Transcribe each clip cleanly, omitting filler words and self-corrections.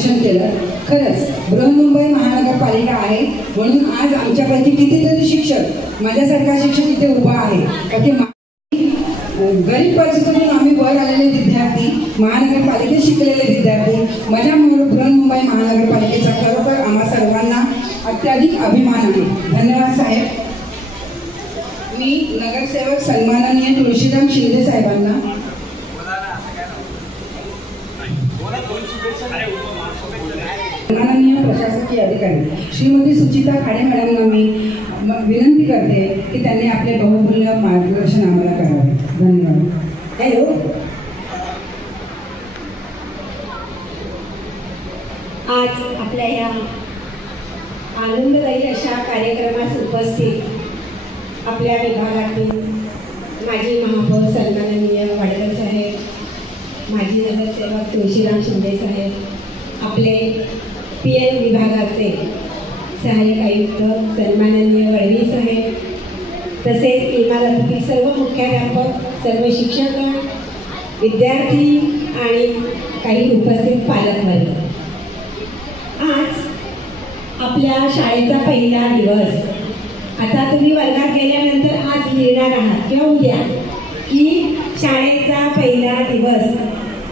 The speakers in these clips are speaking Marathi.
मार्गदर्शन केलं. खरंच बृहन्मुंबई महानगरपालिका आहे म्हणून आज आमच्यापैकी कितीतरी शिक्षक, माझ्यासारखा शिक्षक इथे उभा आहे. गरीब परिस्थितीतून आम्ही वर आलेले विद्यार्थी, महानगरपालिकेत शिकलेले विद्यार्थी, माझ्या बृहन्मुंबई महानगरपालिकेचा खरोखर आम्हा सर्वांना अत्याधिक अभिमान आहे. धन्यवाद साहेब. मी नगरसेवक सन्माननीय तुळशीराम शिंदे साहेबांना, सन्माननीय प्रशासकीय अधिकारी श्रीमती सुचिता खाडे मॅडमना मी विनंती करते की त्यांनी आपले बहुमूल्य मार्गदर्शन आम्हाला करावे. धन्यवाद. हॅलो, आज आपल्या या आनंददायी अशा कार्यक्रमास उपस्थित आपल्या विभागातील माजी महापौर सन्माननीय वाडेकर साहेब, माजी नगरसेवक तुळशीराम शिंदे साहेब, आपले PN विभागाचे सहाय्यक आयुक्त सन्माननीय वळवी साहेब, तसेच इमारतीतील सर्व मुख्याध्यापक, सर्व शिक्षक, विद्यार्थी आणि काही उपस्थित पालकवर्ग. आज आपल्या शाळेचा पहिला दिवस. आता तुम्ही वर्गात गेल्यानंतर आज लिहिणार आहात किंवा उद्या की शाळेचा पहिला दिवस.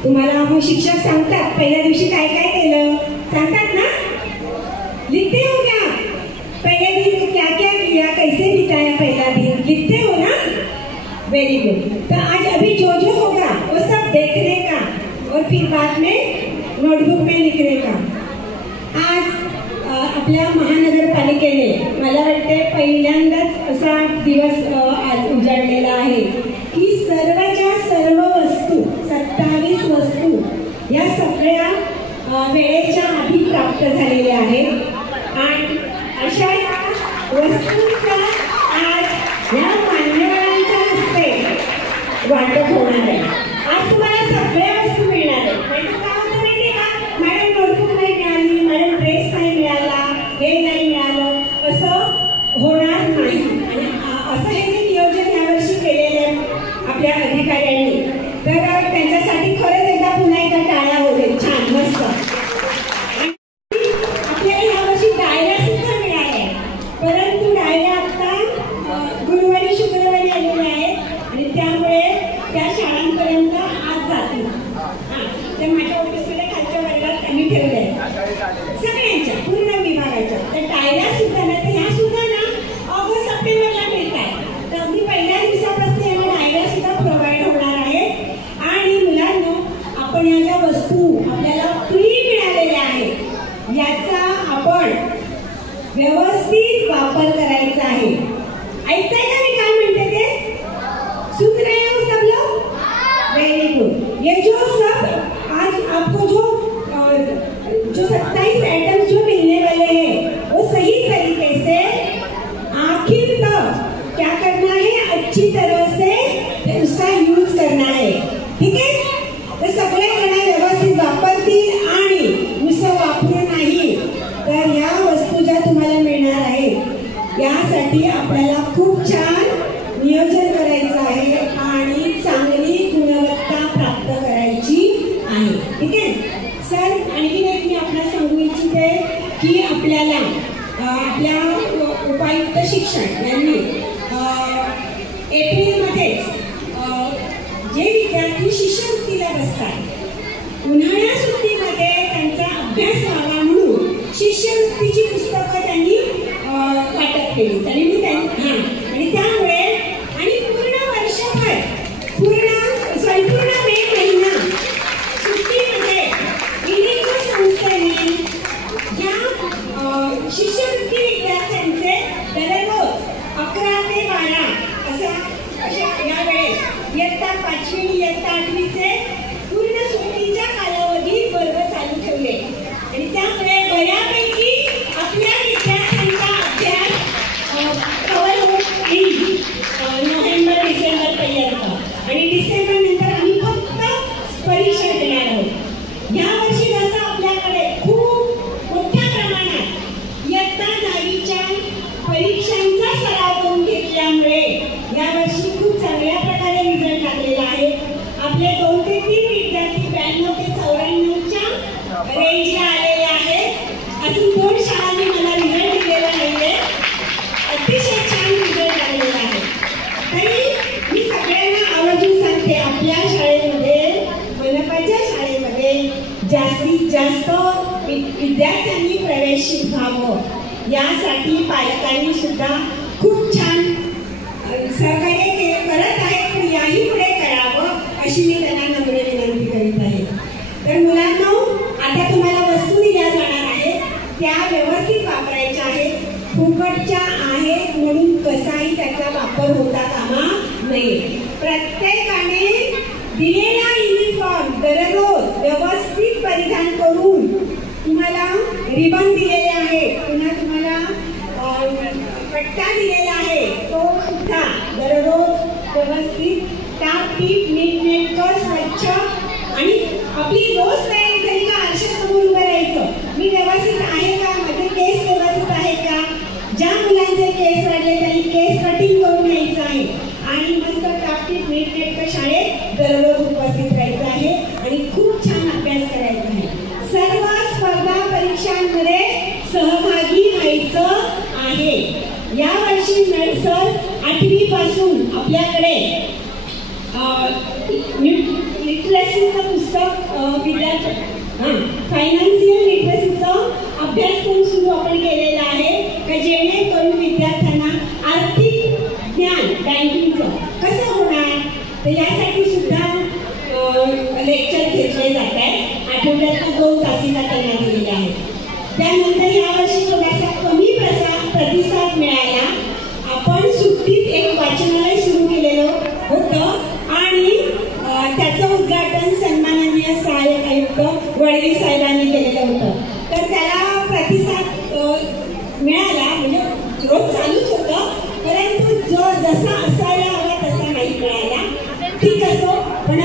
तुम्हाला मग शिक्षक सांगतात पहिल्या दिवशी काय काय केलं, सांगतात ना, लिखते हो क्या पहले दिन क्या क्या किया, कैसे बिताया पहला दिन, लिखते हो ना. Very good. तो आज अभी जो जो होगा वो सब देखने का और फिर बाद में नोटबुक में लिखने का. आज आपल्या महानगरपालिकेने मला वाटते पहिल्यांदाच असा दिवस आज उजाडलेला आहे की सर्वच्या सर्व वस्तू, 27 वस्तू या सगळ्या वेळेच्या आधी प्राप्त झालेल्या आहेत. आणि अशा वस्तूंचा आज या मान्यवरांच्या हस्ते वाटप होणार आहे. आज तुम्हाला सगळ्या वस्तू मिळणार आहेत. म्हणजे काय होतं माहिती का, मॅडम नोटबुक नाही मिळाली, मॅडम ड्रेस नाही मिळाला, हे नाही मिळालं, असं होणार नाही. आणि असं हे जे नियोजन यावर्षी केलेलं आहे आपल्या अधिकाऱ्यांनी, तर त्यांच्यासाठी खरंच एकदा पुन्हा एकदा टाळ्या होते. छान, मस्त. आपल्याला यावर्षी डायऱ्या सुद्धा मिळाल्या, परंतु डायऱ्या आता गुरुवारी शुक्रवारी आलेल्या आहेत आणि त्यामुळे त्या शाळांपर्यंत आज जातील. त्या माझ्या ऑफिसमध्ये खालच्या वर्गात त्यांनी ठेवल्या आहेत सगळ्यांच्या, पूर्ण विभागाच्या. त्या डायऱ्या सुद्धा ना, तर ह्या सुद्धा ना ऑगस्ट सप्टेंबरला मिळतात. तर अगदी पहिल्या दिवसापासून यांना डायऱ्या सुद्धा प्रोव्हाइड होणार आहेत. आणि मुलांना आपण या ज्या वस्तू आपल्याला फ्री मिळालेल्या आहेत याचा आपण व्यवस्थित वापर करायचा आहे. ऐकताय का मी काय म्हणते ते? सुन रहे हो सब लोग? Very good. ये जो सब आज आपको जो 27 आइटम्स जो मिलने वाले हैं वो सही तरीके से आखिर तक क्या करना है, अच्छी तरह से उसका यूज करना है. ठीक है? तर सगळे जण व्यवस्थित वापरतील आणि नुसतं वापरून नाही तर या वस्तू ज्या तुम्हाला मिळणार आहेत यासाठी आपल्याला खूप छान नियोजन करायचं आहे आणि चांगली गुणवत्ता प्राप्त करायची आहे. ठीक आहे सर. आणखी एक मी आपल्याला सांगू इच्छिते की आपल्याला आपल्या उपायुक्त शिक्षण यांनी एप्रिलमध्येच जे विद्यार्थी शिष्यवृत्तीला बसतात, उन्हाळ्या सुट्टीमध्ये त्यांचा अभ्यास व्हावा म्हणून शिष्यवृत्तीची पुस्तकं त्यांनी वाटप केली. आणि मी आणि त्यामुळे आणि पूर्ण वर्षभर संपूर्ण मे महिना सुट्टीमध्ये युनिको संस्थेने ज्या शिष्यवृत्ती विद्यार्थ्यांचे दररोज 11 ते 12 अशा यावेळेस इयत्ता 5वी इयत्ता 8वीचे पूर्ण सुट्टीच्या कालावधीत वर्ग चालू ठेवले. आणि त्यामुळे बऱ्यापैकी आपल्या विद्यार्थ्यांचा अभ्यास कव्हर होत येईल नोव्हेंबर डिसेंबर पर्यंत. आणि डिसेंबर नंतर आम्ही फक्त परीक्षा देणार आहोत. यावर्षी जसं आपल्याकडे खूप मोठ्या प्रमाणात इयत्ता 10वीच्या परीक्षांचा सराव करून घेतल्यामुळे यावर्षी खूप चांगल्या प्रकारे रिझल्ट लागलेला आहे. आपले 2 ते 3 विद्यार्थी 92 ते 94च्या रेंजला आले जास्तीत जास्त विद्यार्थ्यांनी प्रवेशित व्हावं यासाठी पालकांनी सुद्धा खूप छान सहकार्य करत आहेत. पण याही पुढे करावं अशी मी त्यांना नम्र विनंती करीत आहे. तर मुलांनो, आता तुम्हाला वस्तू दिल्या जाणार आहेत त्या व्यवस्थित वापरायच्या आहेत. फुकटच्या आहेत म्हणून कसाही त्याचा वापर होता कामा नये. प्रत्येकाने दिलेला युनिफॉर्म दररोज व्यवस्थित परिधान करून, तुम्हाला रिबन दिलेले आहे, पुन्हा तुम्हाला पट्टा दिलेला आहे, तो सुद्धा दररोज व्यवस्थित टापटीप नीटनेटकं स्वच्छ आणि आपली रोज तयारी झाली का आरशासमोर उभं राहायचं. मी व्यवस्थित आहे का, माझे केस व्यवस्थित आहे का. ज्या मुलांचे केस वाढले त्यांनी केस कटिंग करून यायचं आहे आणि मस्त टापटीप नीटनेटकं शाळेत दररोज उपस्थित राहायचं आहे आणि खूप छान अभ्यास करायचा आहे. सर्व स्पर्धा परीक्षांमध्ये सहभागी व्हायचं आहे. यावर्षी सर 8वी पासून आपल्याकडे लिटरसीचं पुस्तक फायनान्शियल लिटरसीचा अभ्यासक्रम सुरू आपण केलेला आहे का जेणेकरून विद्यार्थ्यांना आर्थिक ज्ञान बँकिंगचं कसं होणार, तर यासाठी सुद्धा लेक्चर घेतले जात आहे. आठवड्यात 2 तासिका त्यांना दिलेल्या आहेत. त्यानंतर यावर्षी थोडासा कमी प्रतिसाद मिळाला. आपण सुट्टीत एक वाचनालय सुरू केलेलं होतं आणि त्याचं उद्घाटन सन्माननीय सहाय्यक आयुक्त वडवी साहेबांनी केलेलं होतं. तर त्याला प्रतिसाद मिळाला, म्हणजे रोज चालूच होतं, परंतु जो जसा असायला हवा तसा नाही मिळाला. ठीक असो, पण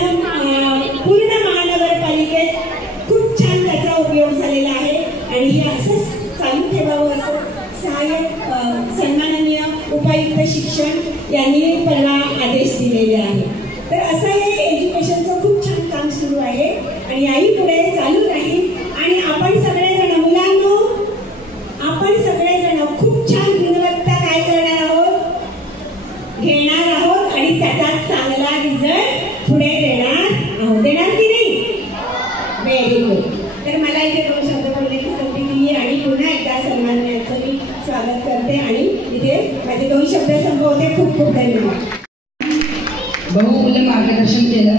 पूर्ण महानगरपालिकेत खूप छान त्याचा उपयोग झालेला आहे आणि हे असंच चालू ठेवावं असं सहाय्यक सन्माननीय उपायुक्त शिक्षण यांनी परवा आदेश दिलेले आहे. तर असं हे एज्युकेशनचं खूप छान काम सुरू आहे आणि याही पुढे चालू राहील. आणि आपण सगळेजण मुलांनो, आपण सगळेजण खूप छान गुणवत्ता काय करणार आहोत, घेणार आहोत आणि त्याचा चांगला रिझल्ट पुढे देणार आहोत. देणार की नाही? Very good. तर मला इथे 2 शब्द बोलण्याची संधी दिली आणि पुन्हा एकदा सन्माननीयांचं मी स्वागत करते आणि इथे माझे 2 शब्द संपवते. खूप खूप धन्यवाद. बहुमूल्य मार्गदर्शन केलं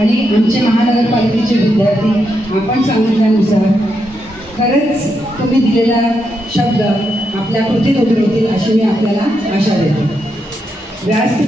आणि आमचे महानगरपालिकेचे विद्यार्थी आपण सांगितल्यानुसार खरंच तुम्ही दिलेला शब्द आपल्या कृतीत उतरवतील अशी मी आपल्याला आशा देते. व्यास